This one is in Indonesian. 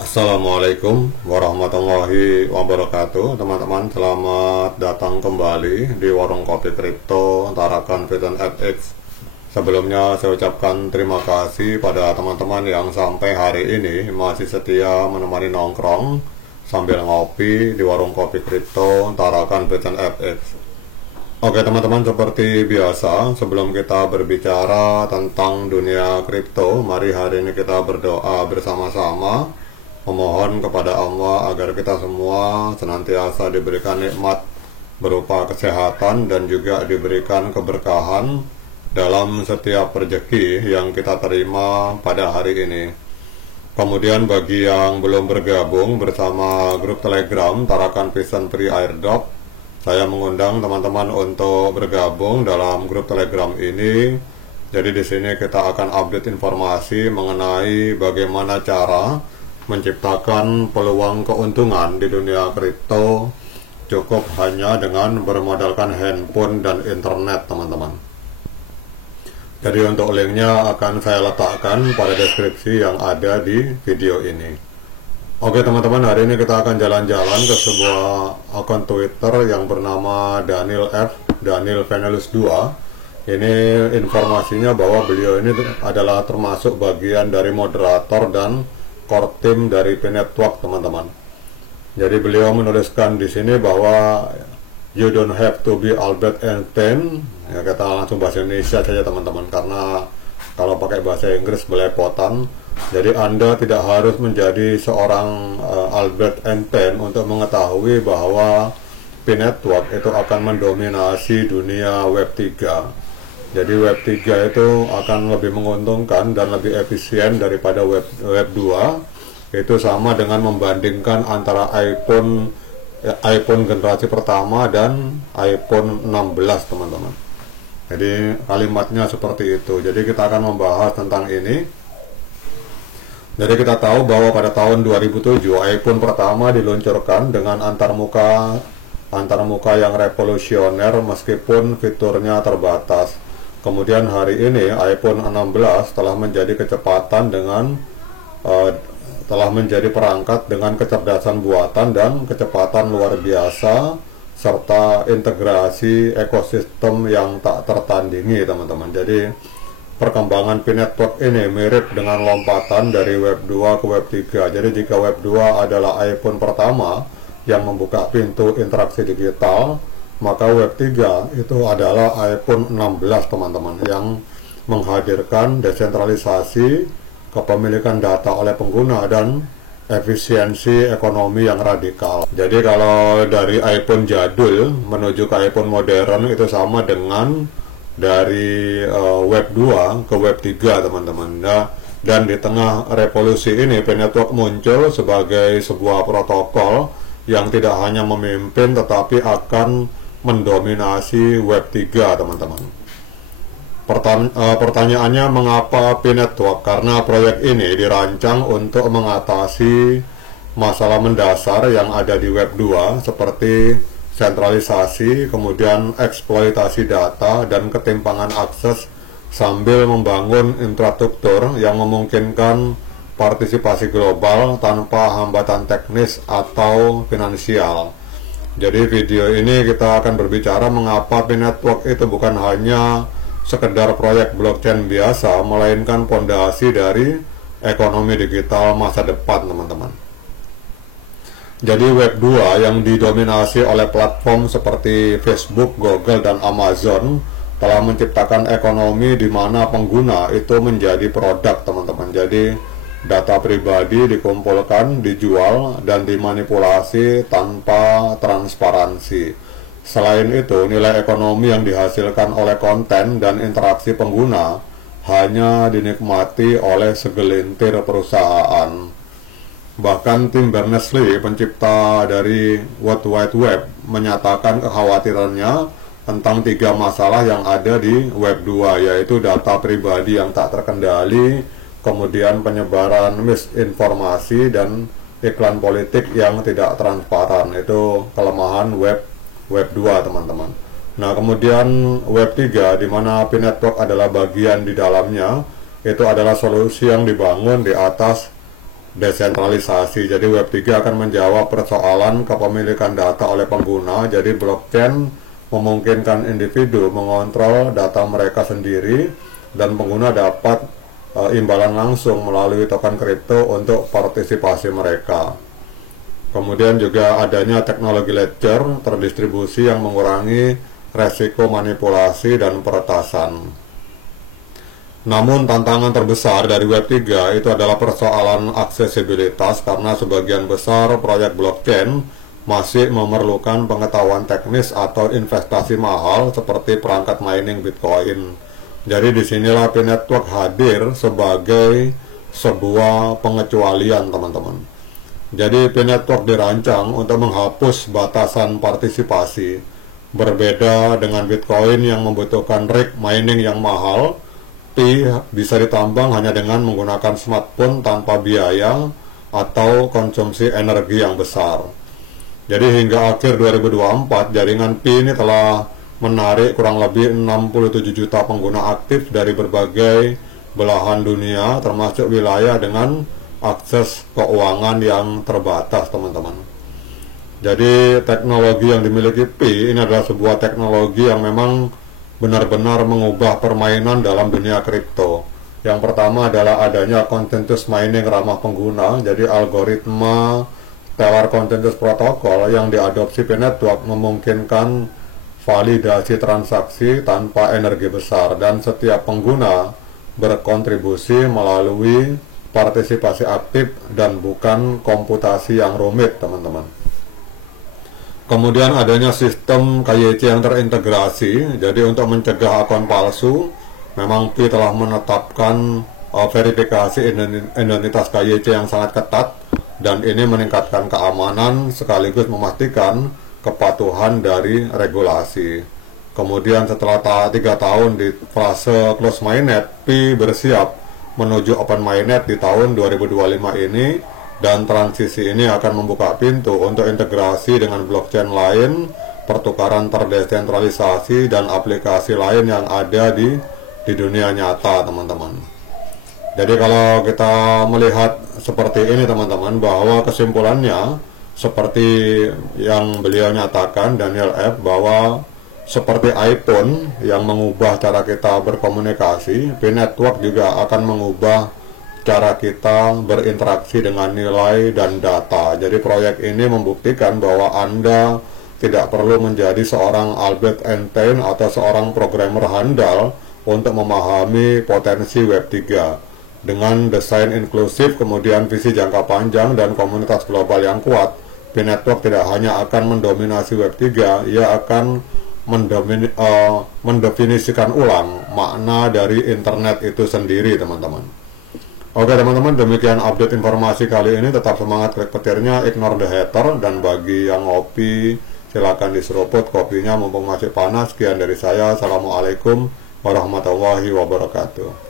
Assalamualaikum warahmatullahi wabarakatuh. Teman-teman, selamat datang kembali di Warung Kopi Kripto Tarakan Python FX. Sebelumnya saya ucapkan terima kasih pada teman-teman yang sampai hari ini masih setia menemani nongkrong sambil ngopi di Warung Kopi Kripto Tarakan Python FX. Oke teman-teman, seperti biasa sebelum kita berbicara tentang dunia kripto, mari hari ini kita berdoa bersama-sama, memohon kepada Allah agar kita semua senantiasa diberikan nikmat berupa kesehatan dan juga diberikan keberkahan dalam setiap rezeki yang kita terima pada hari ini. Kemudian bagi yang belum bergabung bersama grup Telegram Tarakan Python Free Airdrop, saya mengundang teman-teman untuk bergabung dalam grup Telegram ini. Jadi di sini kita akan update informasi mengenai bagaimana cara menciptakan peluang keuntungan di dunia kripto cukup hanya dengan bermodalkan handphone dan internet, teman-teman. Jadi untuk linknya akan saya letakkan pada deskripsi yang ada di video ini. Oke teman-teman, hari ini kita akan jalan-jalan ke sebuah akun Twitter yang bernama Daniel Venelus 2. Ini informasinya bahwa beliau ini adalah termasuk bagian dari moderator dan core team dari P-Network, teman-teman. Jadi beliau menuliskan di sini bahwa you don't have to be Albert Einstein. Ya, kita langsung bahasa Indonesia saja teman-teman, karena kalau pakai bahasa Inggris belepotan. Jadi Anda tidak harus menjadi seorang Albert Einstein untuk mengetahui bahwa P-Network itu akan mendominasi dunia Web 3. Jadi Web 3 itu akan lebih menguntungkan dan lebih efisien daripada Web 2. Itu sama dengan membandingkan antara iPhone generasi pertama dan iPhone 16, teman-teman. Jadi kalimatnya seperti itu. Jadi kita akan membahas tentang ini. Jadi kita tahu bahwa pada tahun 2007 iPhone pertama diluncurkan dengan antarmuka yang revolusioner meskipun fiturnya terbatas. Kemudian hari ini iPhone 16 telah menjadi perangkat dengan kecerdasan buatan dan kecepatan luar biasa serta integrasi ekosistem yang tak tertandingi, teman-teman. Jadi perkembangan P-Network ini mirip dengan lompatan dari Web 2 ke Web 3. Jadi jika Web 2 adalah iPhone pertama yang membuka pintu interaksi digital, maka Web 3 itu adalah iPhone 16, teman-teman, yang menghadirkan desentralisasi, kepemilikan data oleh pengguna, dan efisiensi ekonomi yang radikal. Jadi kalau dari iPhone jadul menuju ke iPhone modern itu sama dengan dari Web 2 ke Web 3, teman-teman. Nah, dan di tengah revolusi ini P-Network muncul sebagai sebuah protokol yang tidak hanya memimpin tetapi akan mendominasi Web 3, teman-teman. Pertanyaannya, mengapa P-Network? Karena proyek ini dirancang untuk mengatasi masalah mendasar yang ada di Web 2 seperti sentralisasi, kemudian eksploitasi data dan ketimpangan akses sambil membangun infrastruktur yang memungkinkan partisipasi global tanpa hambatan teknis atau finansial. Jadi video ini kita akan berbicara mengapa P-Network itu bukan hanya sekedar proyek blockchain biasa, melainkan fondasi dari ekonomi digital masa depan, teman-teman. Jadi Web 2 yang didominasi oleh platform seperti Facebook, Google, dan Amazon telah menciptakan ekonomi di mana pengguna itu menjadi produk, teman-teman. Jadi data pribadi dikumpulkan, dijual, dan dimanipulasi tanpa transparansi. Selain itu, nilai ekonomi yang dihasilkan oleh konten dan interaksi pengguna hanya dinikmati oleh segelintir perusahaan. Bahkan Tim Berners-Lee, pencipta dari World Wide Web, menyatakan kekhawatirannya tentang 3 masalah yang ada di Web 2, yaitu data pribadi yang tak terkendali, kemudian penyebaran misinformasi, dan iklan politik yang tidak transparan. Itu kelemahan Web 2, teman-teman. Nah, kemudian Web 3, di mana P-Network adalah bagian di dalamnya, itu adalah solusi yang dibangun di atas desentralisasi. Jadi Web3 akan menjawab persoalan kepemilikan data oleh pengguna. Jadi blockchain memungkinkan individu mengontrol data mereka sendiri dan pengguna dapat imbalan langsung melalui token kripto untuk partisipasi mereka. Kemudian juga adanya teknologi ledger terdistribusi yang mengurangi resiko manipulasi dan peretasan. Namun tantangan terbesar dari Web3 itu adalah persoalan aksesibilitas, karena sebagian besar proyek blockchain masih memerlukan pengetahuan teknis atau investasi mahal seperti perangkat mining Bitcoin. Jadi disinilah P-Network hadir sebagai sebuah pengecualian, teman-teman. Jadi P-Network dirancang untuk menghapus batasan partisipasi. Berbeda dengan Bitcoin yang membutuhkan rig mining yang mahal, Pi bisa ditambang hanya dengan menggunakan smartphone tanpa biaya atau konsumsi energi yang besar. Jadi hingga akhir 2024, jaringan Pi ini telah menarik kurang lebih 67 juta pengguna aktif dari berbagai belahan dunia, termasuk wilayah dengan akses keuangan yang terbatas, teman-teman. Jadi teknologi yang dimiliki Pi ini adalah sebuah teknologi yang memang benar-benar mengubah permainan dalam dunia kripto. Yang pertama adalah adanya consensus mining ramah pengguna. Jadi algoritma Stellar Consensus Protocol yang diadopsi P-Network memungkinkan validasi transaksi tanpa energi besar, dan setiap pengguna berkontribusi melalui partisipasi aktif dan bukan komputasi yang rumit, teman-teman. Kemudian adanya sistem KYC yang terintegrasi. Jadi untuk mencegah akun palsu, memang Pi telah menetapkan verifikasi identitas KYC yang sangat ketat, dan ini meningkatkan keamanan sekaligus memastikan kepatuhan dari regulasi. Kemudian setelah 3 tahun di fase close mainnet, Pi bersiap menuju open mainnet di tahun 2025 ini. Dan transisi ini akan membuka pintu untuk integrasi dengan blockchain lain, pertukaran terdesentralisasi, dan aplikasi lain yang ada di dunia nyata, teman-teman. Jadi kalau kita melihat seperti ini, teman-teman, bahwa kesimpulannya seperti yang beliau nyatakan, Daniel F., bahwa seperti iPhone yang mengubah cara kita berkomunikasi, P-Network juga akan mengubah cara kita berinteraksi dengan nilai dan data. Jadi proyek ini membuktikan bahwa Anda tidak perlu menjadi seorang Albert Einstein atau seorang programmer handal untuk memahami potensi Web3. Dengan desain inklusif, kemudian visi jangka panjang, dan komunitas global yang kuat, P-Network tidak hanya akan mendominasi Web3, ia akan mendefinisikan ulang makna dari internet itu sendiri, teman-teman. Oke, teman-teman, demikian update informasi kali ini. Tetap semangat, klik petirnya, ignore the hater, dan bagi yang ngopi silakan diseruput kopinya mumpung masih panas. Sekian dari saya. Assalamualaikum warahmatullahi wabarakatuh.